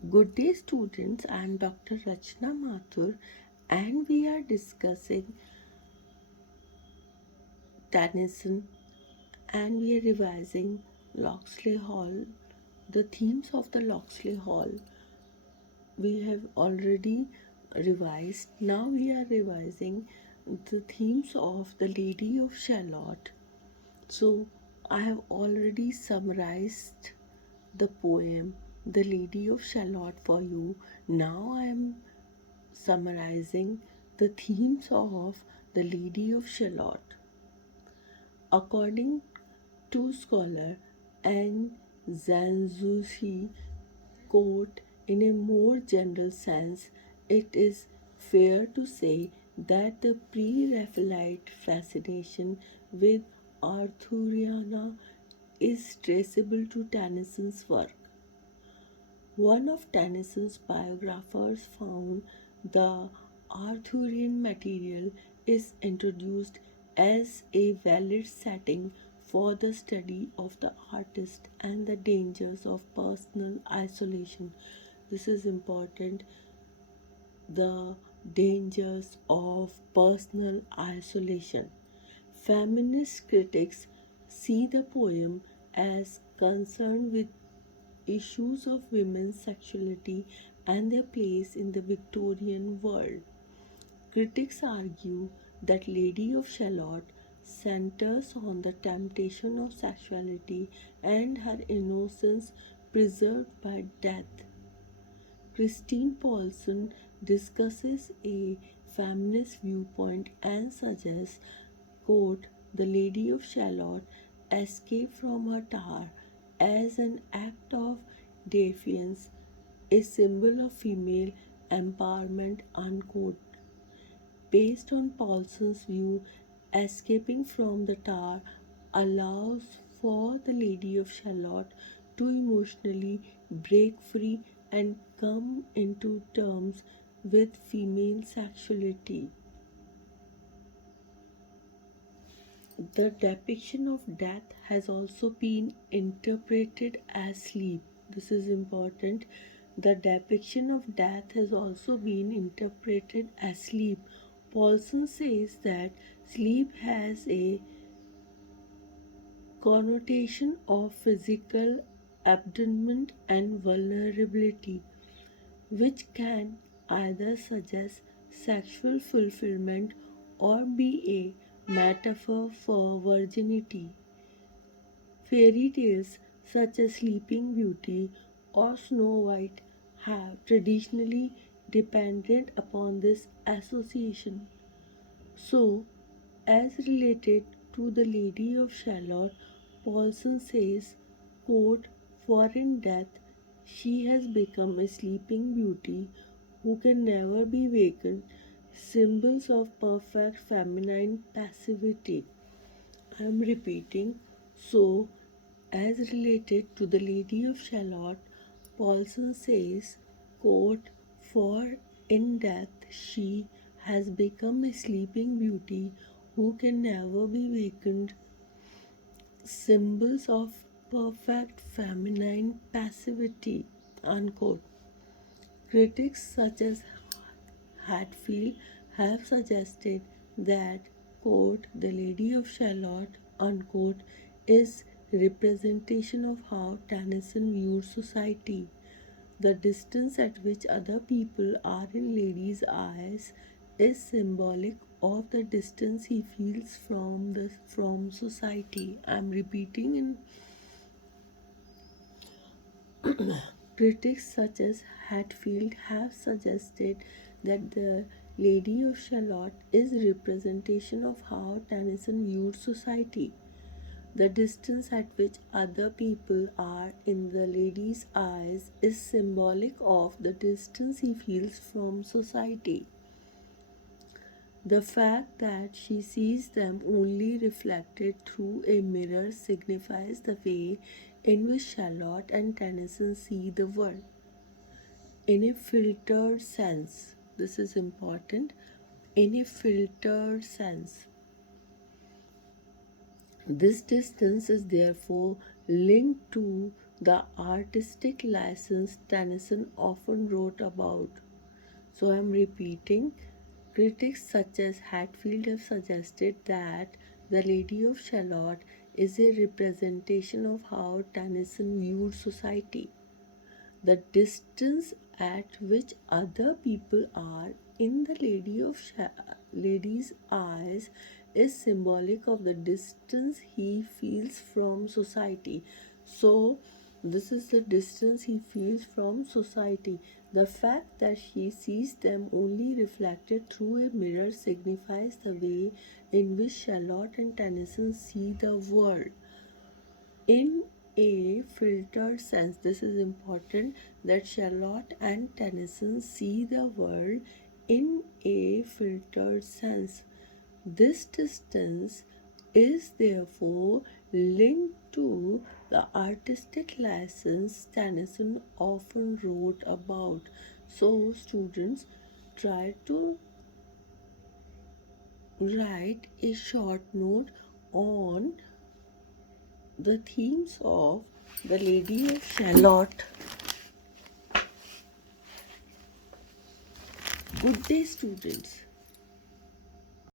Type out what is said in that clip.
Good day, students. I am Dr. Rachna Mathur, and we are discussing Tennyson and we are revising Locksley Hall, the themes of the Locksley Hall. We have already revised. Now we are revising the themes of the Lady of Shalott. So I have already summarized the poem The Lady of Shalott for you. Now I am summarizing the themes of The Lady of Shalott. According to scholar and Zanzushi, quote, in a more general sense, it is fair to say that the pre-Raphaelite fascination with Arthuriana is traceable to Tennyson's work. One of Tennyson's biographers found the Arthurian material is introduced as a valid setting for the study of the artist and the dangers of personal isolation. This is important. The dangers of personal isolation. Feminist critics see the poem as concerned with issues of women's sexuality and their place in the Victorian world. Critics argue that Lady of Shalott centers on the temptation of sexuality and her innocence preserved by death. Christine Paulson discusses a feminist viewpoint and suggests, quote, the Lady of Shalott escaped from her tower as an act of defiance, a symbol of female empowerment, unquote. Based on Paulson's view, escaping from the tower allows for the Lady of Shalott to emotionally break free and come into terms with female sexuality. The depiction of death has also been interpreted as sleep. This is important. The depiction of death has also been interpreted as sleep. Paulson says that sleep has a connotation of physical abandonment and vulnerability, which can either suggest sexual fulfillment or be a metaphor for virginity. Fairy tales such as Sleeping Beauty or Snow White have traditionally depended upon this association. So, as related to the Lady of Shalott, Paulson says, quote, for in death she has become a sleeping beauty who can never be wakened, symbols of perfect feminine passivity. I am repeating. So, as related to the Lady of Shalott, Paulson says, quote, for in death she has become a sleeping beauty who can never be wakened, symbols of perfect feminine passivity, unquote. Critics such as Hatfield have suggested that, quote, the Lady of Shalott, unquote, is representation of how Tennyson viewed society. The distance at which other people are in Lady's eyes is symbolic of the distance he feels from society. I'm repeating in Critics such as Hatfield have suggested that the Lady of Shalott is representation of how Tennyson viewed society. The distance at which other people are in the lady's eyes is symbolic of the distance he feels from society. The fact that she sees them only reflected through a mirror signifies the way in which Charlotte and Tennyson see the world. In a filtered sense, this is important, in a filtered sense. This distance is therefore linked to the artistic license Tennyson often wrote about. So I'm repeating. Critics such as Hatfield have suggested that The Lady of Shalott is a representation of how Tennyson viewed society. The distance at which other people are in the lady's eyes is symbolic of the distance he feels from society. So, this is the distance he feels from society. The fact that she sees them only reflected through a mirror signifies the way in which Charlotte and Tennyson see the world in a filtered sense. This is important, that Charlotte and Tennyson see the world in a filtered sense. This distance is therefore linked to the artistic license Tennyson often wrote about. So, students, try to write a short note on the themes of The Lady of Shalott. Good day, students.